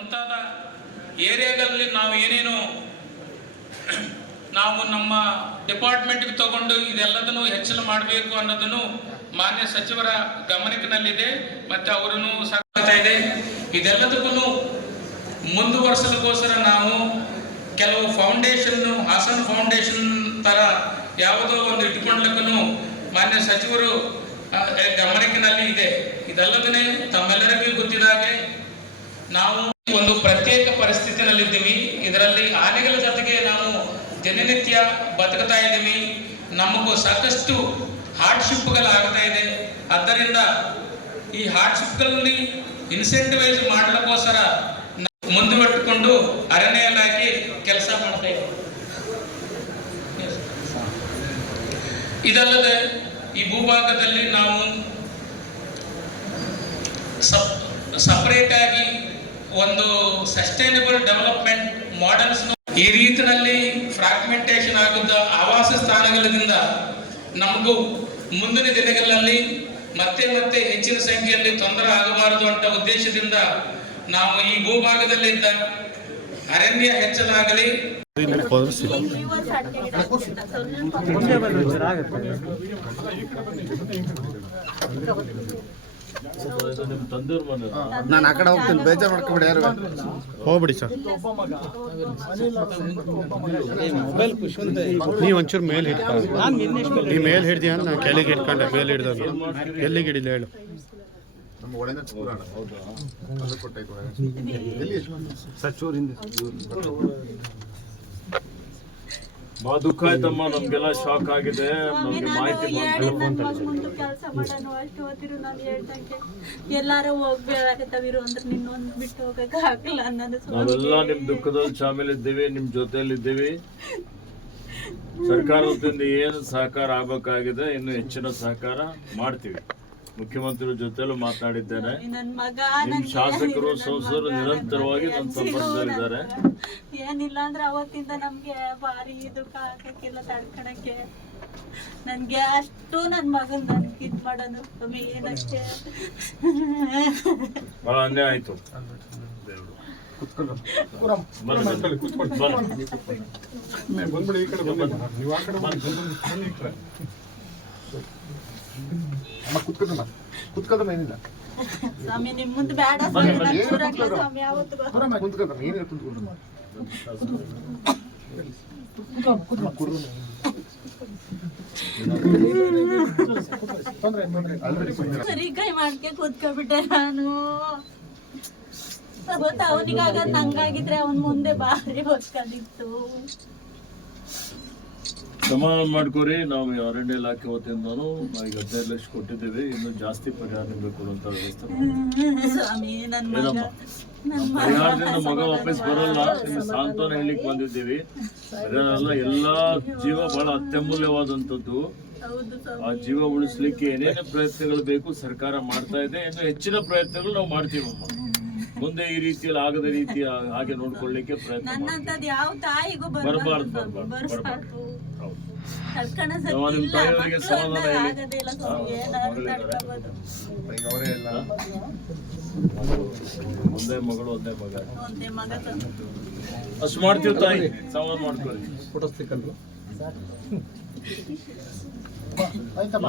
ಮುಂತಾದ ಏರಿಯಾಗಳಲ್ಲಿ ನಾವು ಏನೇನು ನಾವು ನಮ್ಮ ಡಿಪಾರ್ಟ್ಮೆಂಟ್ಗೆ ತಗೊಂಡು ಇದೆಲ್ಲದನ್ನು ಹೆಚ್ಚಳ ಮಾಡಬೇಕು ಅನ್ನೋದನ್ನು ಮಾನ್ಯ ಸಚಿವರ ಗಮನಕ್ಕಿನಲ್ಲಿದೆ ಮತ್ತು ಅವರನ್ನು ಸಾಗ್ತಾ ಇದೆ. ಇದೆಲ್ಲದಕ್ಕೂ ಮುಂದುವರಿಸಲಿಕ್ಕೋಸ್ಕರ ನಾವು ಕೆಲವು ಫೌಂಡೇಶನ್, ಹಾಸನ್ ಫೌಂಡೇಶನ್ ತರ ಯಾವುದೋ ಒಂದು ಇಟ್ಕೊಳ್ಳಕ್ಕೂ ಮಾನ್ಯ ಸಚಿವರು ಗಮನಕ್ಕಿನಲ್ಲಿ ಇದೆ. ಇದಲ್ಲದೇ ತಮ್ಮೆಲ್ಲರಿಗೂ ಗೊತ್ತಿದ ಹಾಗೆ ನಾವು ಒಂದು ಪ್ರತ್ಯೇಕ ಪರಿಸ್ಥಿತಿನಲ್ಲಿದ್ದೀವಿ. ಇದರಲ್ಲಿ ಆನೆಗಳ ಜೊತೆಗೆ ನಾವು ದಿನನಿತ್ಯ ಬದುಕ್ತಾ ಇದ್ದೀವಿ. ನಮಗೂ ಸಾಕಷ್ಟು ಹಾರ್ಡ್ಶಿಪ್ಗಳಾಗ್ತಾ ಇದೆ. ಆದ್ದರಿಂದ ಈ ಹಾರ್ಡ್ಶಿಪ್ಗಳಲ್ಲಿ ಇನ್ಸೆಂಟಿವೈಸ್ ಮಾಡಲಿಕ್ಕೋಸ್ಕರ ಮುಂದುವರೆದುಕೊಂಡು ಅರಣ್ಯ ಇಲಾಖೆ ಕೆಲಸ ಮಾಡ್ತಾ ಇದೆ. ಇದಲ್ಲದೆ ಈ ಭೂಭಾಗದಲ್ಲಿ ನಾವು ಸಪರೇಟ್ ಆಗಿ ಒಂದು ಸಸ್ಟೈನಬಲ್ ಡೆವಲಪ್ಮೆಂಟ್ ಮಾಡೆಲ್ಸ್ ಈ ರೀತಿಯಲ್ಲಿ ಫ್ರಾಗ್ಮೆಂಟೇಷನ್ ಆಗಿದ್ದ ಆವಾಸ ಸ್ಥಾನಗಳಿಂದ ನಮಗೂ ಮುಂದಿನ ದಿನಗಳಲ್ಲಿ ಮತ್ತೆ ಹೆಚ್ಚಿನ ಸಂಖ್ಯೆಯಲ್ಲಿ ತೊಂದರೆ ಆಗಬಾರದು ಅಂತ ಉದ್ದೇಶದಿಂದ ನಾವು ಈ ಭೂಭಾಗದಲ್ಲಿದ್ದ ಅರಣ್ಯ ಹೆಚ್ಚಲಾಗಲಿ ನಾನು ಆ ಕಡೆ ಹೋಗ್ತೀನಿ, ಬೇಜಾರು ಮಾಡ್ಕೊಬಿಡಿ, ಯಾರು ಹೋಗ್ಬಿಡಿ ಸರ್. ನೀವು ಒಂಚೂರು ಮೇಲೆ ಹಿಡ್ಕೊಂಡು ನೀ ಮೇಲೆ ಹಿಡ್ದಿ ಅಂತ ನಾನು ಕೆಳಗೆ ಹಿಡ್ಕೊಂಡೆ, ಮೇಲೆ ಹಿಡ್ದ ಎಲ್ಲಿಗೆ ಹಿಡಿಲ್ಲ ಹೇಳು. ಬಹಳ ದುಃಖ ಆಯ್ತಮ್ಮ, ನಮ್ಗೆಲ್ಲ ಶಾಕ್ ಆಗಿದೆ. ನಮ್ಗೆ ಮಾಹಿತಿ ಕೆಲಸ ಮಾಡೋಣ ಅಷ್ಟು ಓದಿರು ನಾನು ಹೇಳ್ದಂಗೆ ಎಲ್ಲಾರು ಹೋಗ್ಬೇಕಾಗತ್ತವಿರು ಅಂದ್ರೆ ನಿನ್ನೊಂದು ಬಿಟ್ಟು ಹೋಗಕ್ ಆಗಲ್ಲ. ನಾವೆಲ್ಲ ನಿಮ್ ದುಃಖದಲ್ಲಿ ಶಾಮೀಲಿದ್ದೀವಿ, ನಿಮ್ ಜೊತೆಯಲ್ಲಿದ್ದೀವಿ. ಸರ್ಕಾರದಿಂದ ಏನು ಸಹಕಾರ ಆಗ್ಬೇಕಾಗಿದೆ ಇನ್ನು ಹೆಚ್ಚಿನ ಸಹಕಾರ ಮಾಡ್ತೀವಿ. ಮುಖ್ಯಮಂತ್ರಿ ಜೊತೆಲೂ ಮಾತನಾಡಿದ್ದೇನೆ. ನಿಮ್ ಶಾಸಕರು ಸಂಸದರು ನಿರಂತರವಾಗಿ ನನ್ನ ಸಂಪರ್ಕದಲ್ಲಿದ್ದಾರೆ. ಏನಿಲ್ಲ ಅಂದ್ರೆ ಅವತ್ತಿಂದ ನಮ್ಗೆ ಭಾರಿ ದುಃಖ ಆಗಕ್ಕಿಲ್ಲ ತಡ್ಕೊಳಕ್ಕೆ. ನನ್ಗೆ ಅಷ್ಟು ನನ್ ಮಗನ್ ನನ್ಗೆ ಇದ್ ಮಾಡೋದು ಏನಷ್ಟೇ ಬಹಳ ಅನ್ಯಾಯ ಆಯ್ತು. ಕುತ್ಕೊಳ್ದಮ್ಮ, ಏನಿಲ್ಲ ಸ್ವಾಮಿ, ನಿಮ್ ಮುಂದೆ ಬೇಡ ಸ್ವಾಮಿ, ಯಾವತ್ತು ಕುತ್ಕೊಳ್ದಮ್ಮ, ಏನಿಲ್ಲ ಕುತ್ಕೊಳ್ದಮ್ಮ. ಸರಿ ಕೈ ಮಾಡ್ಕೆ ಕೂತ್ಕೊಬಿಟ್ಟೆ ನಾನು. ಗೊತ್ತ ಅವನಿಗಾಗ ನಂಗಾಗಿದ್ರೆ ಅವನ್ ಮುಂದೆ ಭಾರಿ ಬದುಕದಿತ್ತು. ಸಮಾಧಾನ ಮಾಡ್ಕೋರಿ. ನಾವು ಅರಣ್ಯ ಇಲಾಖೆ ವತಿಯಿಂದನೂ ಈಗ 15 ಲಕ್ಷ ಕೊಟ್ಟಿದ್ದೇವೆ. ಇನ್ನು ಜಾಸ್ತಿ ಪರಿಹಾರ ನಿಮಗೆ ಕೊಡುವಂತ ವ್ಯವಸ್ಥೆ ಪರಿಹಾರದಿಂದ ಮಗ ವಾಪಸ್ ಬರಲ್ಲ. ನಿಮ್ಗೆ ಸಾಂತ್ವನ ಹೇಳಿಕ್ ಬಂದಿದ್ದೀವಿ. ಅದನ್ನೆಲ್ಲ ಎಲ್ಲಾ ಜೀವ ಬಹಳ ಅತ್ಯಮೂಲ್ಯವಾದಂಥದ್ದು. ಆ ಜೀವ ಉಳಿಸ್ಲಿಕ್ಕೆ ಏನೇನು ಪ್ರಯತ್ನಗಳು ಬೇಕು ಸರ್ಕಾರ ಮಾಡ್ತಾ ಇದೆ. ಇನ್ನು ಹೆಚ್ಚಿನ ಪ್ರಯತ್ನಗಳು ನಾವು ಮಾಡ್ತೀವಮ್ಮ. ಮುಂದೆ ಈ ರೀತಿಯಲ್ಲಿ ಆಗದ ರೀತಿ ಹಾಗೆ ನೋಡ್ಕೊಳ್ಳಿಕ್ಕೆ ಪ್ರಯತ್ನ ಬರಬಾರ್ದು. ನಿಮ್ಮ ತಾಯಿಯವರಿಗೆ ಸಮಾಧಾನ ಹೇಳಿ. ಒಂದೇ ಮಗಳು ಒಂದೇ ಮಗ ಅಷ್ಟು ಮಾಡ್ತೀವಿ ತಾಯಿ, ಸಮಾಧಾನ ಮಾಡ್ಕೊಳ್ಳಿ. ಆಯ್ತಮ್ಮ.